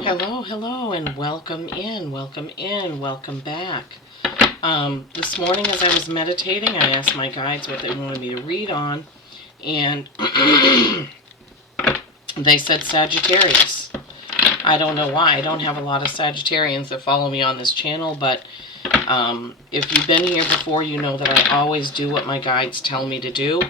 Hello, hello, and welcome in, welcome back. This morning as I was meditating, I asked my guides what they wanted me to read on, and they said Sagittarius. I don't know why. I don't have a lot of Sagittarians that follow me on this channel, but if you've been here before, you know that I always do what my guides tell me to do.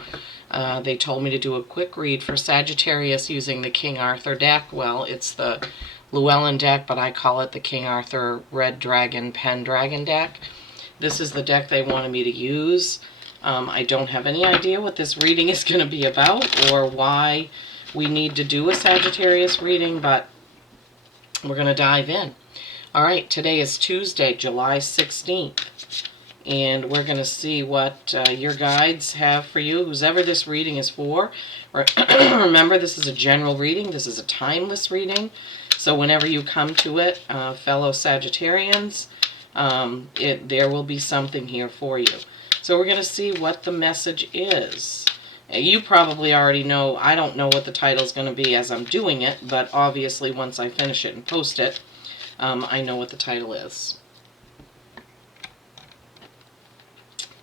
They told me to do a quick read for Sagittarius using the King Arthur deck. Well, it's the Llewellyn deck, but I call it the King Arthur Red Dragon Pendragon deck. This is the deck they wanted me to use. I don't have any idea what this reading is going to be about or why we need to do a Sagittarius reading, but we're going to dive in. All right, today is Tuesday, July 16th, and we're going to see what your guides have for you, whoever this reading is for. Remember, this is a general reading. This is a timeless reading. So whenever you come to it, fellow Sagittarians, there will be something here for you. So we're going to see what the message is. You probably already know. I don't know what the title is going to be as I'm doing it, but obviously once I finish it and post it, I know what the title is.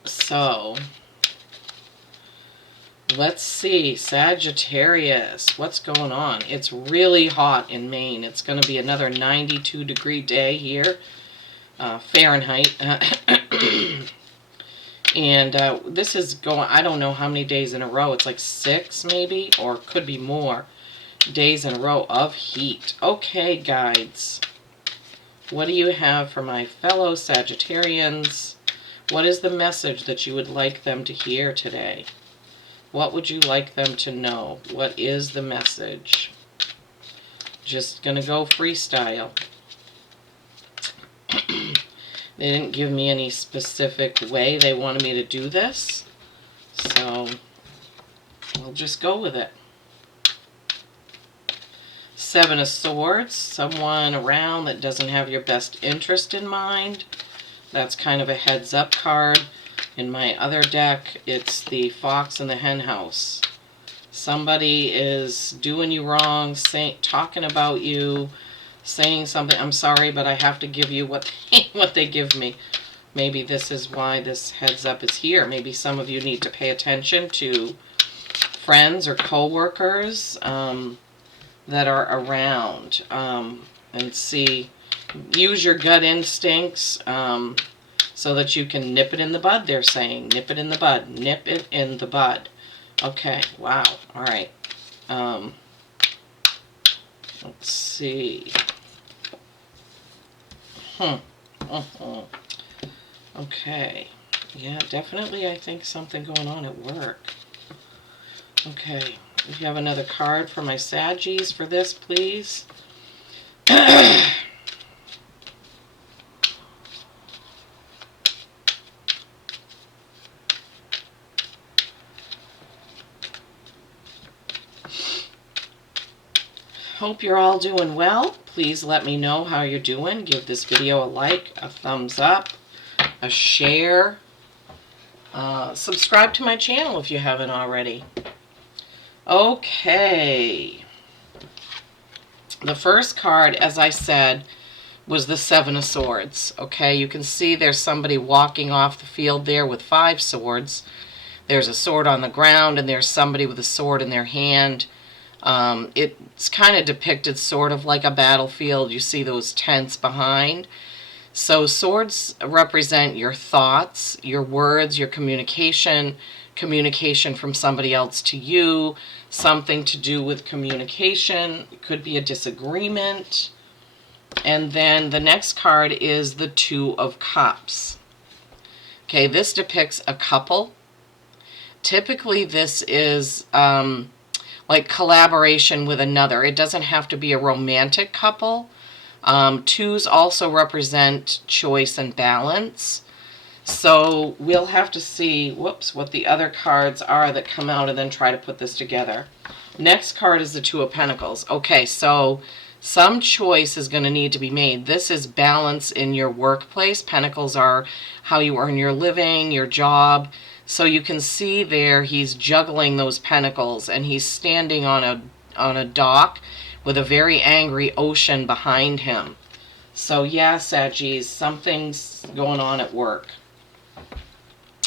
So let's see, Sagittarius, what's going on? It's really hot in Maine. It's going to be another 92-degree day here, Fahrenheit. And this is going, I don't know how many days in a row. It's like 6 maybe, or could be more days in a row of heat. Okay, guides, what do you have for my fellow Sagittarians? What is the message that you would like them to hear today? What would you like them to know? What is the message? Just gonna go freestyle. They didn't give me any specific way they wanted me to do this, so we'll just go with it. 7 of Swords, someone around that doesn't have your best interest in mind. That's kind of a heads up card. In my other deck, it's the Fox in the Hen House. Somebody is doing you wrong, talking about you, saying something. I'm sorry, but I have to give you what they give me. Maybe this is why this heads up is here. Maybe some of you need to pay attention to friends or co-workers that are around, and see, use your gut instincts, so that you can nip it in the bud, they're saying. Nip it in the bud. Nip it in the bud. Okay, wow. All right. Let's see. Okay. Yeah, definitely I think something going on at work. Okay. If you have another card for my Saggies for this, please. Hope you're all doing well. Please let me know how you're doing. Give this video a like, a thumbs up, a share. Subscribe to my channel if you haven't already. Okay. The first card, as I said, was the 7 of Swords. Okay, you can see there's somebody walking off the field there with 5 swords. There's a sword on the ground, and there's somebody with a sword in their hand. It's kind of depicted sort of like a battlefield. You see those tents behind. So swords represent your thoughts, your words, your communication from somebody else to you, something to do with communication. It could be a disagreement. And then the next card is the 2 of Cups. Okay, this depicts a couple. Typically this is like collaboration with another. It doesn't have to be a romantic couple. 2s also represent choice and balance. So we'll have to see, what the other cards are that come out and then try to put this together. Next card is the 2 of Pentacles. Okay, so some choice is going to need to be made. This is balance in your workplace. Pentacles are how you earn your living, your job. So you can see there he's juggling those pentacles, and he's standing on a dock with a very angry ocean behind him. So yeah, Saggies, something's going on at work.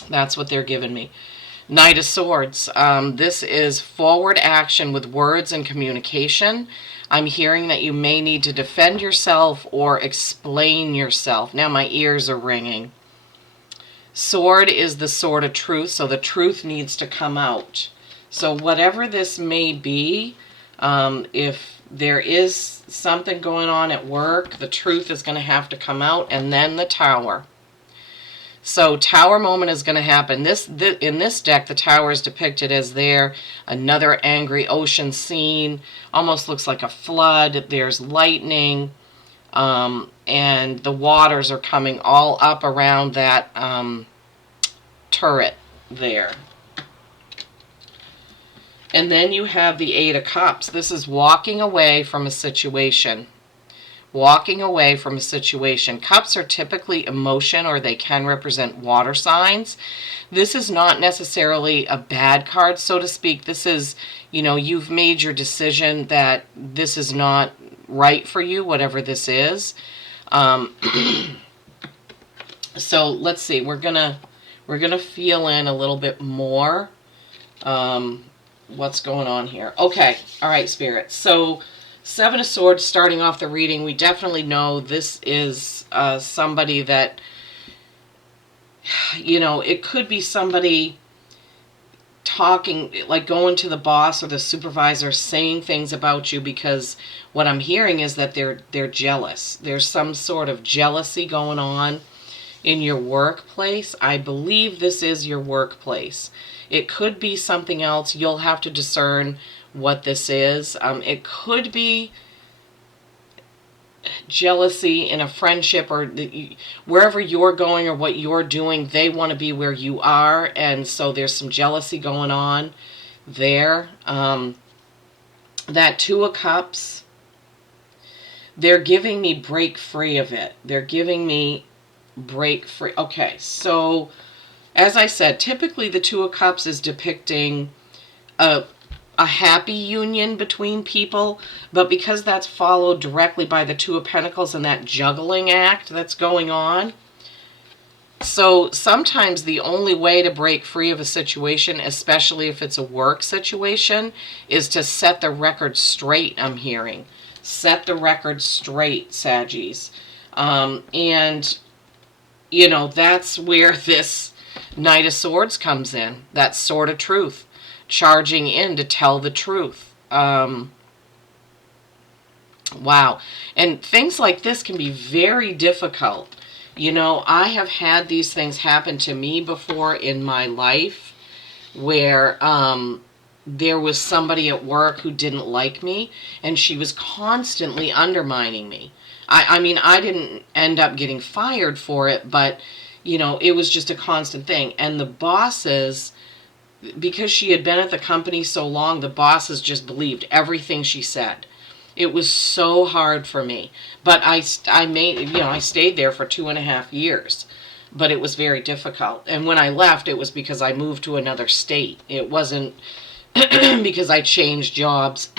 That's what they're giving me. Knight of Swords. This is forward action with words and communication. I'm hearing that you may need to defend yourself or explain yourself. Now my ears are ringing. Sword is the sword of truth, so the truth needs to come out. So whatever this may be, if there is something going on at work, the truth is going to have to come out. And then the Tower. So Tower moment is going to happen. In this deck, the Tower is depicted as there. Another angry ocean scene. Almost looks like a flood. There's lightning. And the waters are coming all up around that turret there. And then you have the Eight of Cups. This is walking away from a situation. Walking away from a situation. Cups are typically emotion, or they can represent water signs. This is not necessarily a bad card, so to speak. This is, you know, you've made your decision that this is not right for you, whatever this is. So let's see. We're gonna feel in a little bit more what's going on here. Okay. All right, Spirit. So Seven of Swords, starting off the reading, we definitely know this is somebody that, you know, it could be somebody talking, like going to the boss or the supervisor, saying things about you, because what I'm hearing is that they're jealous. There's some sort of jealousy going on in your workplace. I believe this is your workplace. It could be something else. You'll have to discern what this is. It could be jealousy in a friendship, or wherever you're going or what you're doing, they want to be where you are, and so there's some jealousy going on there. That Two of Cups, they're giving me break free of it. They're giving me break free. Okay, so as I said, typically the Two of Cups is depicting a happy union between people, but because that's followed directly by the Two of Pentacles and that juggling act that's going on, so sometimes the only way to break free of a situation, especially if it's a work situation, is to set the record straight. I'm hearing set the record straight, Saggies. And you know, that's where this Knight of Swords comes in, that sword of truth, charging in to tell the truth. Wow. And things like this can be very difficult. You know, I have had these things happen to me before in my life, where there was somebody at work who didn't like me, and she was constantly undermining me. I mean, I didn't end up getting fired for it, but, you know, it was just a constant thing. And the bosses, because she had been at the company so long, the bosses just believed everything she said. It was so hard for me. But I stayed there for 2.5 years. But it was very difficult. And when I left, it was because I moved to another state. It wasn't because I changed jobs.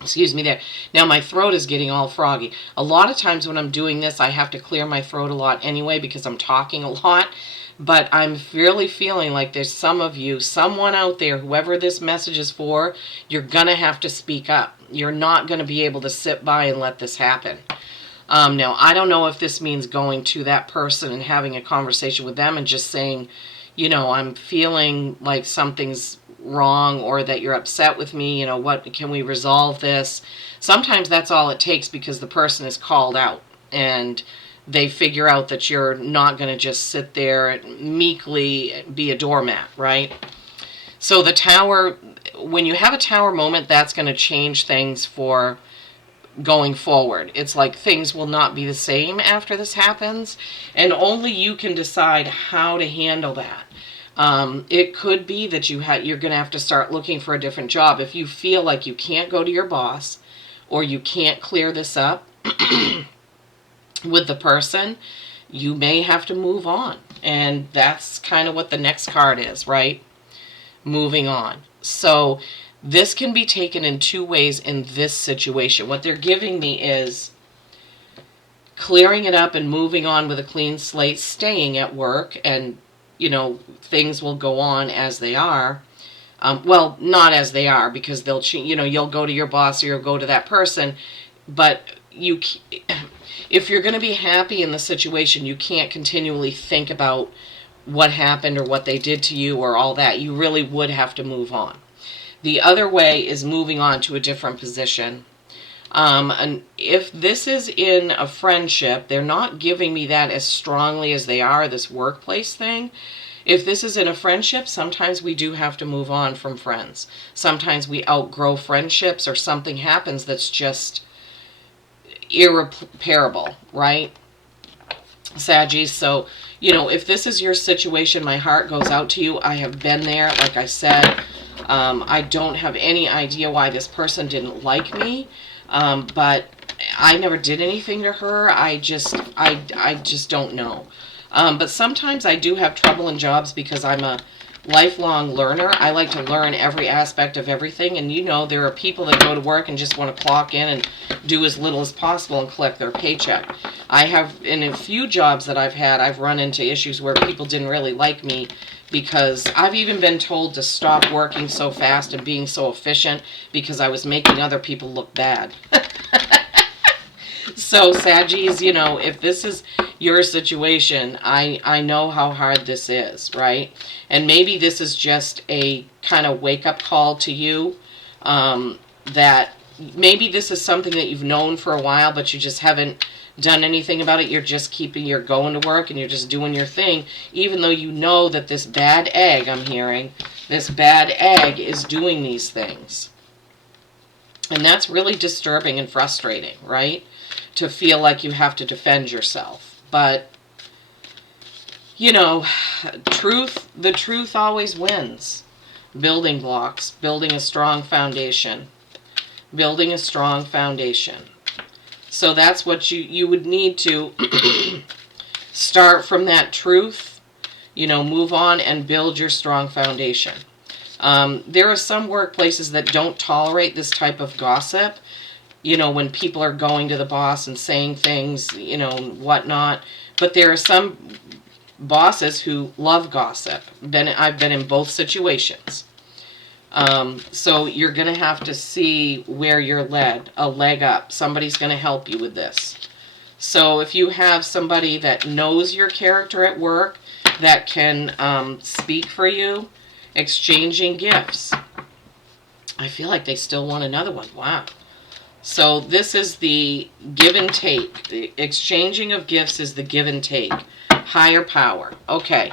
Excuse me there. Now my throat is getting all froggy. A lot of times when I'm doing this, I have to clear my throat a lot anyway because I'm talking a lot. But I'm really feeling like there's some of you, someone out there, whoever this message is for, you're going to have to speak up. You're not going to be able to sit by and let this happen. Now, I don't know if this means going to that person and having a conversation with them and just saying, you know, I'm feeling like something's wrong, or that you're upset with me, you know, what can we resolve this? Sometimes that's all it takes, because the person is called out and they figure out that you're not going to just sit there and meekly be a doormat, right? So the Tower, when you have a Tower moment, that's going to change things for going forward. It's like things will not be the same after this happens, and only you can decide how to handle that. It could be that you're going to have to start looking for a different job. If you feel like you can't go to your boss, or you can't clear this up with the person, you may have to move on. And that's kind of what the next card is, right? Moving on. So This can be taken in two ways in this situation. What they're giving me is clearing it up and moving on with a clean slate, staying at work, and, things will go on as they are. Well, not as they are, because they'll, you'll go to your boss or you'll go to that person, but if you're going to be happy in the situation, you can't continually think about what happened or what they did to you or all that. You really would have to move on. The other way is moving on to a different position. And if this is in a friendship, they're not giving me that as strongly as they are this workplace thing. If this is in a friendship, sometimes we do have to move on from friends. Sometimes we outgrow friendships or something happens that's just irreparable, right? Saggies, so, if this is your situation, my heart goes out to you. I have been there, like I said. I don't have any idea why this person didn't like me, but I never did anything to her. I just don't know. But sometimes I do have trouble in jobs because I'm a lifelong learner. I like to learn every aspect of everything, and there are people that go to work and just want to clock in and do as little as possible and collect their paycheck. I have, in a few jobs that I've had, I've run into issues where people didn't really like me because I've even been told to stop working so fast and being so efficient because I was making other people look bad. So, Saggies, if this is your situation, I know how hard this is, right? And maybe this is just a kind of wake-up call to you, that maybe this is something that you've known for a while, but you just haven't done anything about it. You're going to work and you're just doing your thing, even though you know that this bad egg, I'm hearing, this bad egg is doing these things. And that's really disturbing and frustrating, right? To feel like you have to defend yourself. But, the truth always wins. Building blocks, building a strong foundation. Building a strong foundation. So that's what you would need to start from that truth, move on and build your strong foundation. There are some workplaces that don't tolerate this type of gossip, when people are going to the boss and saying things, whatnot. But there are some bosses who love gossip. I've been in both situations. So you're going to have to see where you're led, a leg up. Somebody's going to help you with this. So if you have somebody that knows your character at work, that can speak for you, exchanging gifts. I feel like they still want another one. Wow. So this is the give and take. The exchanging of gifts is the give and take. Higher power. Okay.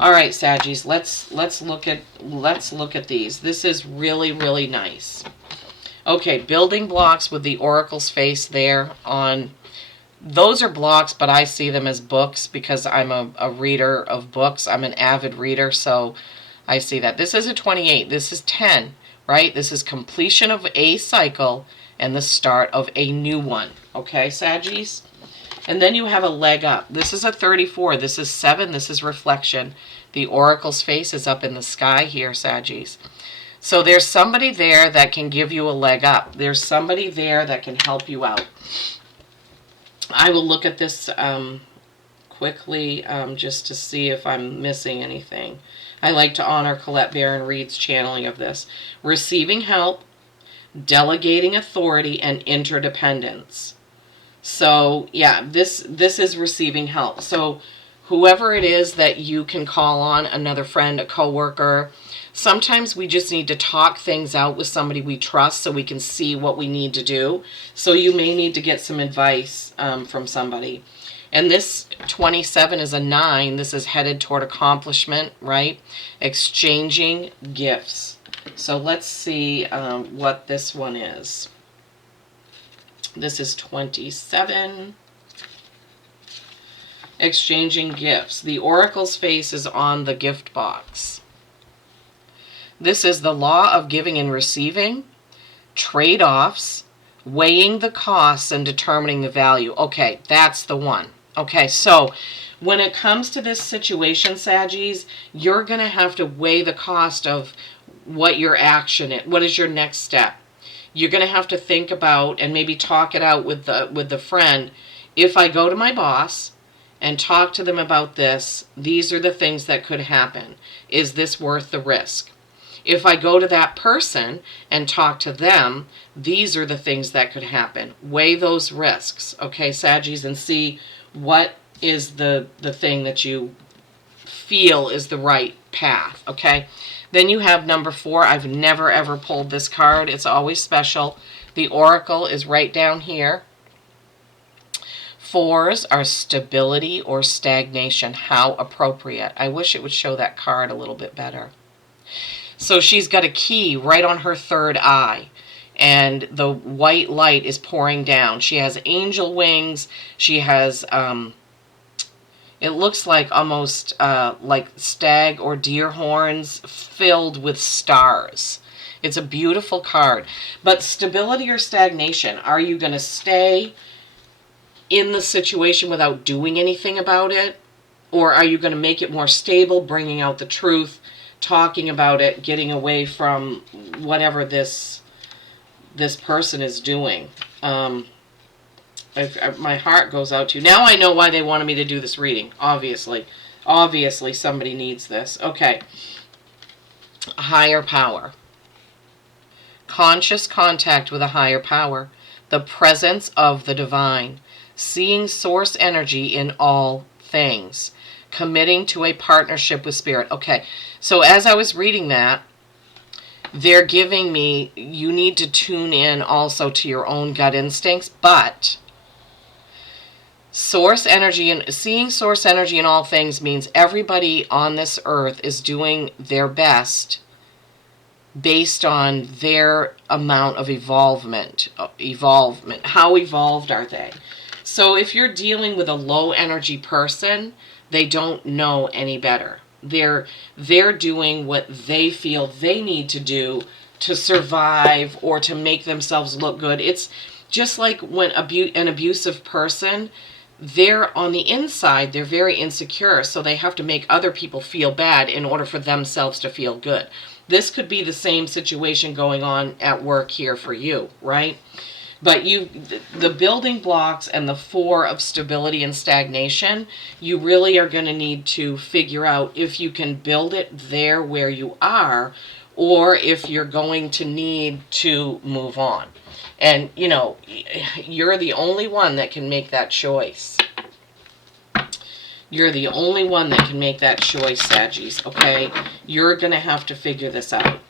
All right, Saggies, let's look at these. This is really, really nice. Okay, building blocks with the oracle's face there on. Those are blocks, but I see them as books because I'm a reader of books. I'm an avid reader, so I see that. This is a 28. This is 10, right? This is completion of a cycle and the start of a new one. Okay, Saggies? And then you have a leg up. This is a 34. This is 7. This is reflection. The oracle's face is up in the sky here, Saggies. So there's somebody there that can give you a leg up. There's somebody there that can help you out. I will look at this quickly just to see if I'm missing anything. I like to honor Colette Baron Reed's channeling of this. Receiving help, delegating authority, and interdependence. So, yeah, this is receiving help. So, whoever it is that you can call on, another friend, a coworker, sometimes we just need to talk things out with somebody we trust so we can see what we need to do. So, you may need to get some advice from somebody. And this 27 is a 9. This is headed toward accomplishment, right? Exchanging gifts. So let's see what this one is. This is 27. Exchanging gifts. The oracle's face is on the gift box. This is the law of giving and receiving, trade-offs, weighing the costs, and determining the value. Okay, that's the one. Okay, so when it comes to this situation, Saggies, you're going to have to weigh the cost of what your action is. What is your next step? You're going to have to think about and maybe talk it out with the friend. If I go to my boss and talk to them about this, these are the things that could happen. Is this worth the risk? If I go to that person and talk to them, these are the things that could happen. Weigh those risks, okay, Saggies, and see what is the thing that you feel is the right path, okay? Then you have number 4. I've never ever pulled this card. It's always special. The Oracle is right down here. 4s are stability or stagnation. How appropriate. I wish it would show that card a little bit better. So she's got a key right on her third eye, and the white light is pouring down. She has angel wings. She has, it looks like almost like stag or deer horns filled with stars. It's a beautiful card. But stability or stagnation, are you going to stay in the situation without doing anything about it? Or are you going to make it more stable, bringing out the truth, talking about it, getting away from whatever this person is doing? My heart goes out to you. Now I know why they wanted me to do this reading, obviously. Obviously somebody needs this. Okay. Higher power. Conscious contact with a higher power. The presence of the divine. Seeing source energy in all things. Committing to a partnership with spirit. Okay, so as I was reading that, they're giving me, you need to tune in also to your own gut instincts, but source energy and seeing source energy in all things means everybody on this earth is doing their best based on their amount of evolvement. How evolved are they? So if you're dealing with a low energy person, they don't know any better. They're doing what they feel they need to do to survive or to make themselves look good. It's just like when an abusive person, they're on the inside, they're very insecure, so they have to make other people feel bad in order for themselves to feel good. This could be the same situation going on at work here for you, right? But the building blocks and the 4 of stability and stagnation, you really are going to need to figure out if you can build it there where you are, or if you're going to need to move on. And, you know, you're the only one that can make that choice. You're the only one that can make that choice, Saggies, okay? You're going to have to figure this out.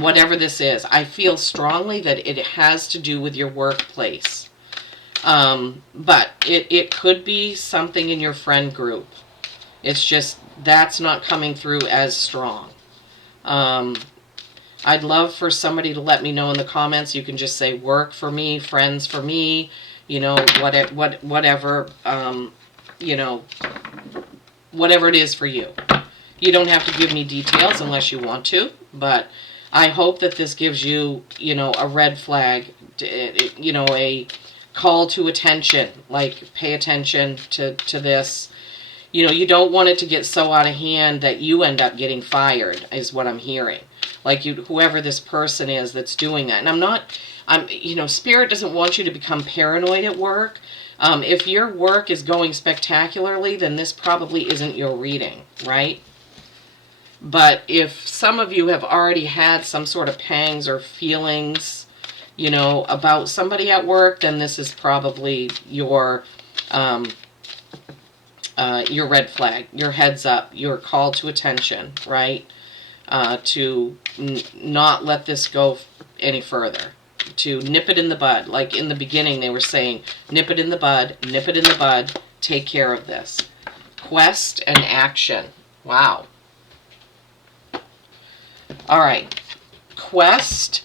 Whatever this is, I feel strongly that it has to do with your workplace. But it could be something in your friend group. It's just, that's not coming through as strong. I'd love for somebody to let me know in the comments. You can just say work for me, friends for me, you know, whatever, you know, whatever it is for you. You don't have to give me details unless you want to, but I hope that this gives you, you know, a red flag, you know, a call to attention, like pay attention to this. You know, you don't want it to get so out of hand that you end up getting fired, is what I'm hearing. Like whoever this person is that's doing that. And you know, Spirit doesn't want you to become paranoid at work. If your work is going spectacularly, then this probably isn't your reading, right? But if some of you have already had some sort of pangs or feelings, you know, about somebody at work, then this is probably your red flag, your heads up, your call to attention, right? To not let this go any further, to nip it in the bud. Like in the beginning they were saying, nip it in the bud, take care of this. Quest and action. Wow. All right. Quest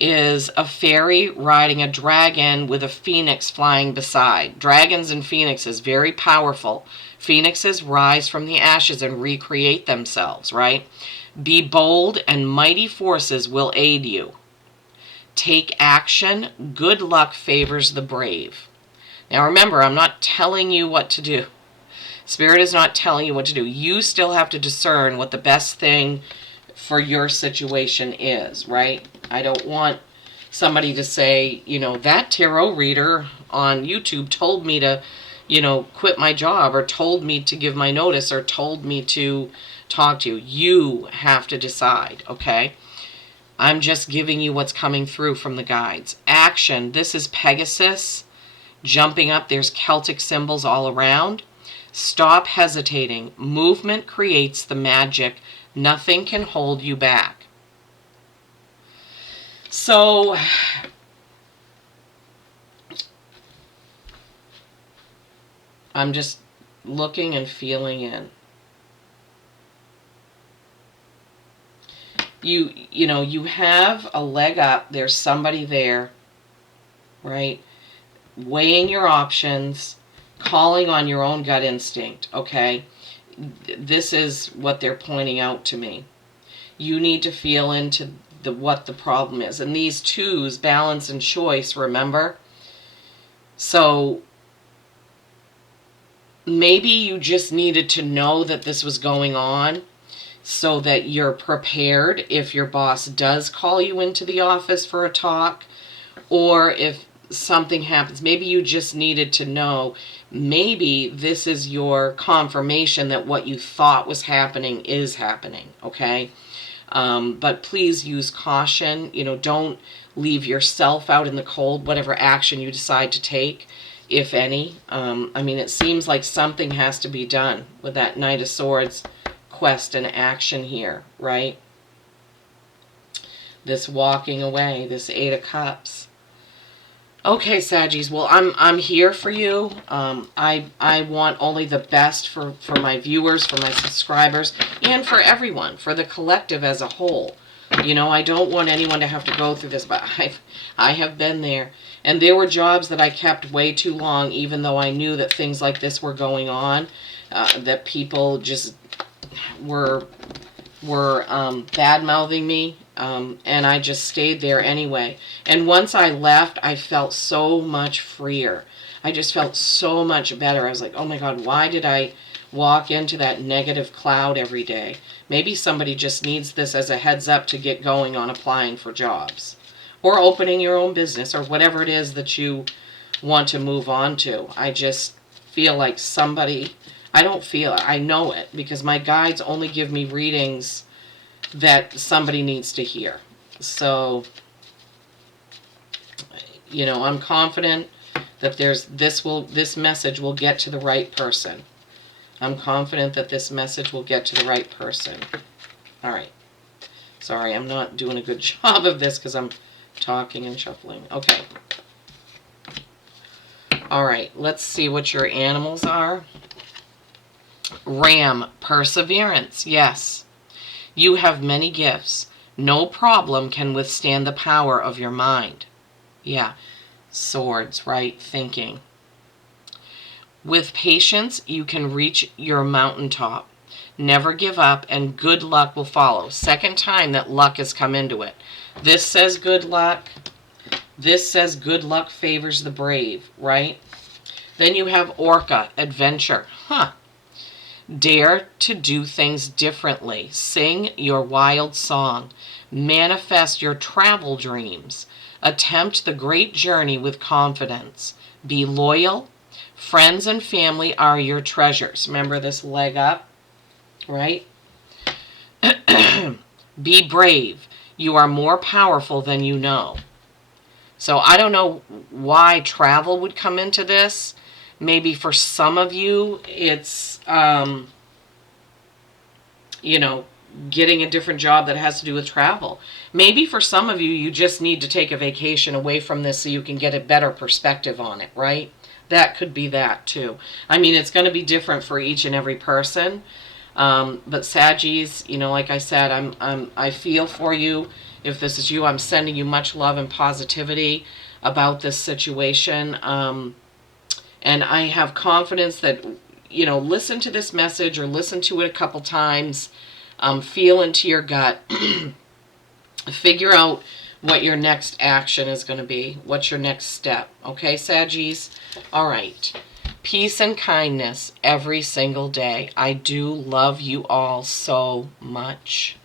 is a fairy riding a dragon with a phoenix flying beside. Dragons and phoenixes, very powerful. Phoenixes rise from the ashes and recreate themselves, right? Be bold and mighty forces will aid you. Take action. Good luck favors the brave. Now remember, I'm not telling you what to do. Spirit is not telling you what to do. You still have to discern what the best thing for your situation is, right? I don't want somebody to say, you know, that tarot reader on YouTube told me to, you know, quit my job, or told me to give my notice, or told me to talk to you. You have to decide, okay? I'm just giving you what's coming through from the guides. Action. This is Pegasus jumping up. There's Celtic symbols all around. Stop hesitating. Movement creates the magic. Nothing can hold you back. So, I'm just looking and feeling in. You know, you have a leg up. There's somebody there, right? Weighing your options, calling on your own gut instinct, okay? This is what they're pointing out to me. You need to feel into what the problem is. And these twos, balance and choice, remember? So maybe you just needed to know that this was going on so that you're prepared if your boss does call you into the office for a talk, or if something happens. Maybe you just needed to know. Maybe this is your confirmation that what you thought was happening is happening, okay? But please use caution. You know, don't leave yourself out in the cold, whatever action you decide to take, if any. I mean, it seems like something has to be done with that Knight of Swords quest and action here, right? This walking away, this Eight of Cups. Okay, Saggies, well, I'm here for you. I want only the best for my viewers, for my subscribers, and for everyone, for the collective as a whole. You know, I don't want anyone to have to go through this, but I have been there. And there were jobs that I kept way too long, even though I knew that things like this were going on, that people just were bad-mouthing me. And I just stayed there anyway. And once I left, I felt so much freer. I just felt so much better. I was like, oh my God, why did I walk into that negative cloud every day? Maybe somebody just needs this as a heads up to get going on applying for jobs, or opening your own business, or whatever it is that you want to move on to. I just feel like somebody, I don't feel it, I know it, because my guides only give me readings that somebody needs to hear. So, you know, I'm confident that this message will get to the right person. I'm confident that this message will get to the right person. All right. Sorry, I'm not doing a good job of this because I'm talking and shuffling. Okay. All right, let's see what your animals are. Ram, perseverance. Yes. You have many gifts. No problem can withstand the power of your mind. Yeah. Swords, right? Thinking. With patience, you can reach your mountaintop. Never give up, and good luck will follow. Second time that luck has come into it. This says good luck. This says good luck favors the brave, right? Then you have Orca, adventure. Huh. Dare to do things differently. Sing your wild song. Manifest your travel dreams. Attempt the great journey with confidence. Be loyal. Friends and family are your treasures. Remember this leg up, right? Be brave. You are more powerful than you know. So I don't know why travel would come into this. Maybe for some of you, it's, you know, getting a different job that has to do with travel. Maybe for some of you, you just need to take a vacation away from this so you can get a better perspective on it, right? That could be that too. I mean, it's going to be different for each and every person. But Saggies, you know, like I said, I feel for you. If this is you, I'm sending you much love and positivity about this situation. And I have confidence that, you know, listen to this message or listen to it a couple times. Feel into your gut. Figure out what your next action is going to be. What's your next step? Okay, Saggies? All right. Peace and kindness every single day. I do love you all so much.